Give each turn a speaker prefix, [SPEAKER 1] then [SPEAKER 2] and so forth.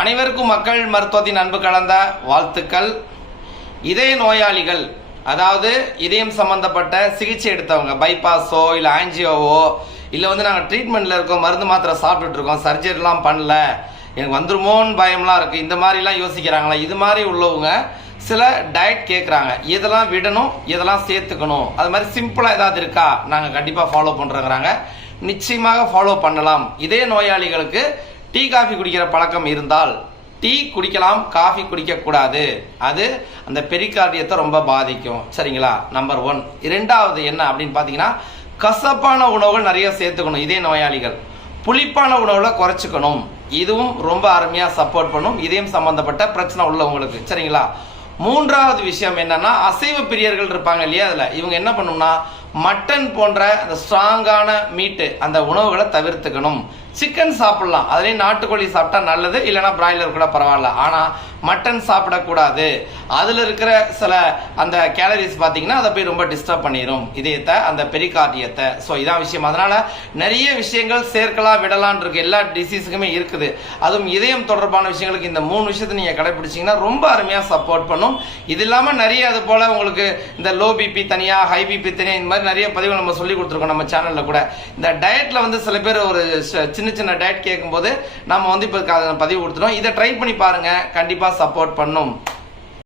[SPEAKER 1] அனைவருக்கும் மக்கள் மருத்துவத்தின் அன்பு கலந்த வாழ்த்துக்கள். இதய நோயாளிகள் அதாவது இதயம் சம்பந்தப்பட்ட சிகிச்சை எடுத்தவங்க பைபாஸோ இல்லை ஆஞ்சியோவோ இல்லை வந்து நாங்கள் ட்ரீட்மெண்ட்டில் இருக்கோம் மருந்து மாத்திரை சாப்பிட்டுட்டு இருக்கோம் சர்ஜரிலாம் பண்ணல எனக்கு வந்துருமோன்னு பயம்லாம் இருக்குது இந்த மாதிரிலாம் யோசிக்கிறாங்களா? இது மாதிரி உள்ளவங்க சில டயட் கேட்குறாங்க இதெல்லாம் விடணும் இதெல்லாம் சேர்த்துக்கணும்? அது மாதிரி சிம்பிளாக ஏதாவது இருக்கா? நாங்கள் கண்டிப்பாக ஃபாலோ பண்ணுறோங்கிறாங்க நிச்சயமாக ஃபாலோ பண்ணலாம். இதே நோயாளிகளுக்கு டீ காஃபி குடிக்கிற பழக்கம் இருந்தால் டீ குடிக்கலாம் காஃபி குடிக்கக்கூடாது. அது அந்த பெரிகார்டியத்தை ரொம்ப பாதிக்கும். சரிங்களா? நம்பர் ஒன் இரண்டாவது என்ன அப்படின்னு பார்த்தீங்கன்னா கசப்பான உணவுகள் நிறைய சேர்த்துக்கணும். இதே நோயாளிகள். புளிப்பான உணவுகளை குறைச்சிக்கணும். இதுவும் ரொம்ப அருமையாக சப்போர்ட் பண்ணும். இதயம் சம்மந்தப்பட்ட பிரச்சனை உள்ளவங்களுக்கு. சரிங்களா? மூன்றாவது விஷயம் என்னன்னா அசைவ பிரியர்கள் இருப்பாங்க இல்லையா அதில்? இவங்க என்ன பண்ணும்னா மட்டன் போன்ற அந்த ஸ்ட்ராங்கான மீட்டு அந்த உணவுகளை தவிர்த்துக்கணும். சிக்கன் சாப்பிடலாம். அதுலேயும் நாட்டுக்கோழி சாப்பிட்டா நல்லது இல்லைன்னா பிராய்லர் கூட பரவாயில்ல. ஆனால் மட்டன் சாப்பிடக்கூடாது. அதில் இருக்கிற சில அந்த கேலரிஸ் பார்த்தீங்கன்னா அதை போய் ரொம்ப டிஸ்டர்ப் பண்ணிடும் இதயத்தை அந்த பெரிகார்டியத்தை ஸோ இதான் விஷயம். அதனால் நிறைய விஷயங்கள் சேர்க்கலாம் விடலான் இருக்கு. எல்லா டிசீஸுக்குமே இருக்குது. அதுவும் இதயம் தொடர்பான விஷயங்களுக்கு இந்த மூணு விஷயத்தை நீங்கள் கடைப்பிடிச்சிங்கன்னா ரொம்ப அருமையாக சப்போர்ட் பண்ணும். இது இல்லாமல் நிறைய அது போல் உங்களுக்கு இந்த லோ பிபி தனியாக ஹை பிபி தனியாக இந்த மாதிரி நிறைய பதிவுகள் நம்ம சொல்லி கொடுத்துருக்கோம் நம்ம சேனலில் கூட. இந்த டயட்டில் வந்து சில பேர் ஒரு சின்ன சின்ன டயட் கேட்கும்போது நம்ம வந்து இப்போ பதிவு கொடுத்துட்டோம். இதை ட்ரை பண்ணி பாருங்கள் கண்டிப்பாக சப்போர்ட் பண்ணும்.